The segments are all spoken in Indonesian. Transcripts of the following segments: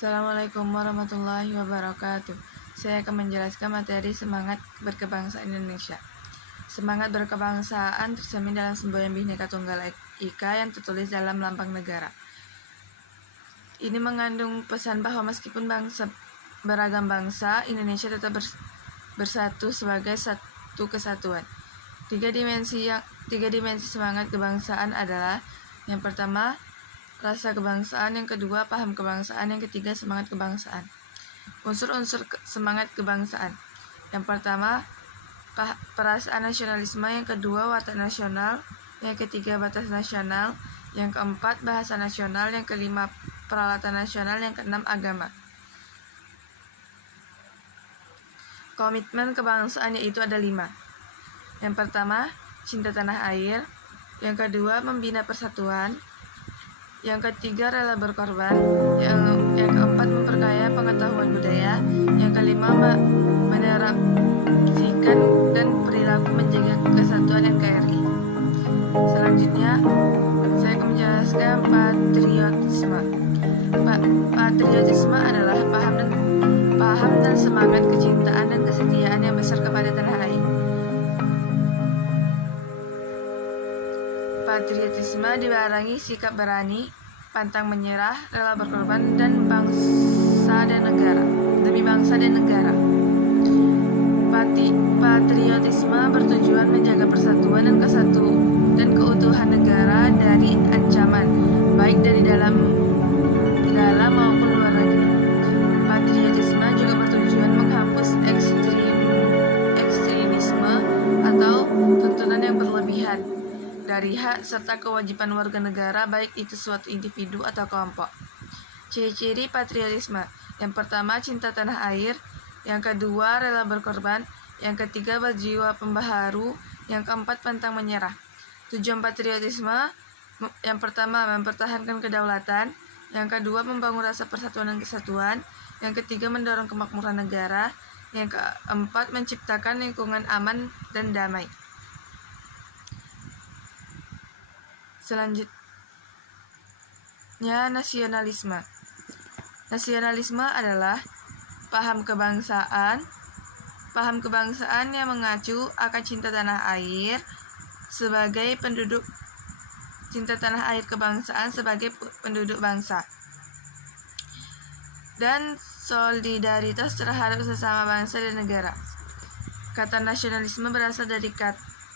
Assalamualaikum warahmatullahi wabarakatuh. Saya akan menjelaskan materi semangat berkebangsaan Indonesia. Semangat berkebangsaan tercermin dalam semboyan Bhinneka Tunggal Ika yang tertulis dalam lambang negara. Ini mengandung pesan bahwa meskipun beragam bangsa, Indonesia tetap bersatu sebagai satu kesatuan. Tiga dimensi semangat kebangsaan adalah: yang pertama, rasa kebangsaan; yang kedua, paham kebangsaan; yang ketiga, semangat kebangsaan. Unsur-unsur semangat kebangsaan: yang pertama, perasaan nasionalisme; yang kedua, watak nasional; yang ketiga, batas nasional; yang keempat, bahasa nasional; yang kelima, peralatan nasional; yang keenam, agama. Komitmen kebangsaan yaitu ada 5. Yang pertama, cinta tanah air; yang kedua, membina persatuan; yang ketiga, rela berkorban; yang keempat, memperkaya pengetahuan budaya; yang kelima, menarasikan dan perilaku menjaga kesatuan NKRI. Selanjutnya, saya akan menjelaskan patriotisme. Patriotisme adalah paham dan semangat kecintaan dan kesetiaan yang besar kepada tanah air. Patriotisme dibarengi sikap berani, pantang menyerah, rela berkorban, dan demi bangsa dan negara. Patriotisme bertujuan menjaga persatuan dan keutuhan negara dari ancaman, baik dari dalam maupun luar negeri. Patriotisme juga bertujuan menghapus ekstremisme atau tuntunan yang berlebihan dari hak serta kewajiban warga negara, baik itu suatu individu atau kelompok. Ciri-ciri patriotisme: yang pertama, cinta tanah air; yang kedua, rela berkorban; yang ketiga, berjiwa pembaharu; yang keempat, pantang menyerah. Tujuan patriotisme: yang pertama, mempertahankan kedaulatan; yang kedua, membangun rasa persatuan dan kesatuan; yang ketiga, mendorong kemakmuran negara; yang keempat, menciptakan lingkungan aman dan damai. Selanjutnya, nasionalisme. Nasionalisme adalah paham kebangsaan yang mengacu akan cinta tanah air sebagai penduduk bangsa, dan solidaritas terhadap sesama bangsa dan negara. Kata nasionalisme berasal dari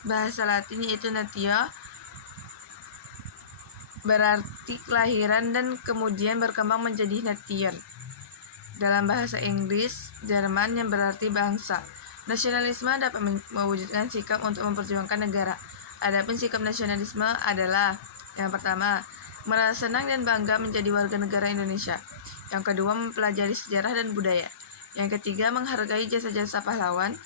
bahasa Latin yaitu natio, berarti kelahiran, dan kemudian berkembang menjadi nation dalam bahasa Inggris, Jerman, yang berarti bangsa. Nasionalisme dapat mewujudkan sikap untuk memperjuangkan negara. Adapun sikap nasionalisme adalah: yang pertama, merasa senang dan bangga menjadi warga negara Indonesia; yang kedua, mempelajari sejarah dan budaya; yang ketiga, menghargai jasa-jasa pahlawan;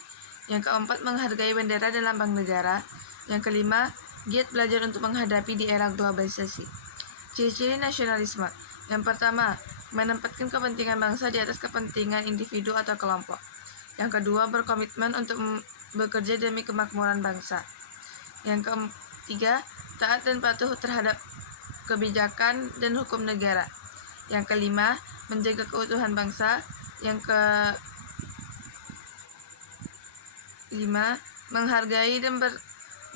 yang keempat, menghargai bendera dan lambang negara; yang kelima, giat belajar untuk menghadapi di era globalisasi. Ciri-ciri nasionalisme: yang pertama, menempatkan kepentingan bangsa di atas kepentingan individu atau kelompok; yang kedua, berkomitmen untuk bekerja demi kemakmuran bangsa; yang ketiga, taat dan patuh terhadap kebijakan dan hukum negara; yang kelima, menjaga keutuhan bangsa; yang kelima, menghargai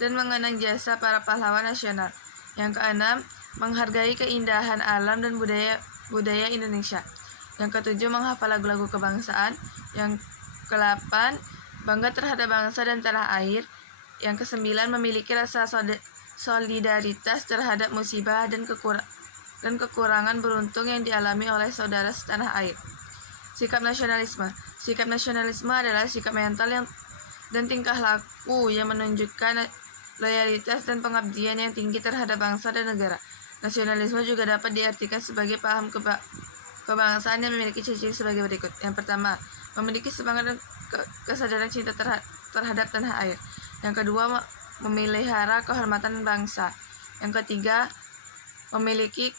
dan mengenang jasa para pahlawan nasional; yang keenam, menghargai keindahan alam dan budaya Indonesia; yang ketujuh, menghafal lagu-lagu kebangsaan; yang ke-8, bangga terhadap bangsa dan tanah air; yang ke-9, memiliki rasa solidaritas terhadap musibah dan kekurangan beruntung yang dialami oleh saudara setanah air. Sikap nasionalisme. Sikap nasionalisme adalah sikap mental dan tingkah laku yang menunjukkan loyalitas dan pengabdian yang tinggi terhadap bangsa dan negara. Nasionalisme juga dapat diartikan sebagai paham kebangsaan yang memiliki ciri-ciri sebagai berikut. Yang pertama, memiliki semangat dan kesadaran cinta terhadap tanah air; yang kedua, memelihara kehormatan bangsa; yang ketiga, memiliki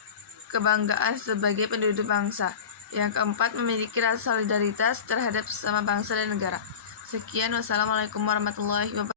kebanggaan sebagai penduduk bangsa; yang keempat, memiliki rasa solidaritas terhadap sesama bangsa dan negara. Sekian, wassalamualaikum warahmatullahi wabarakatuh.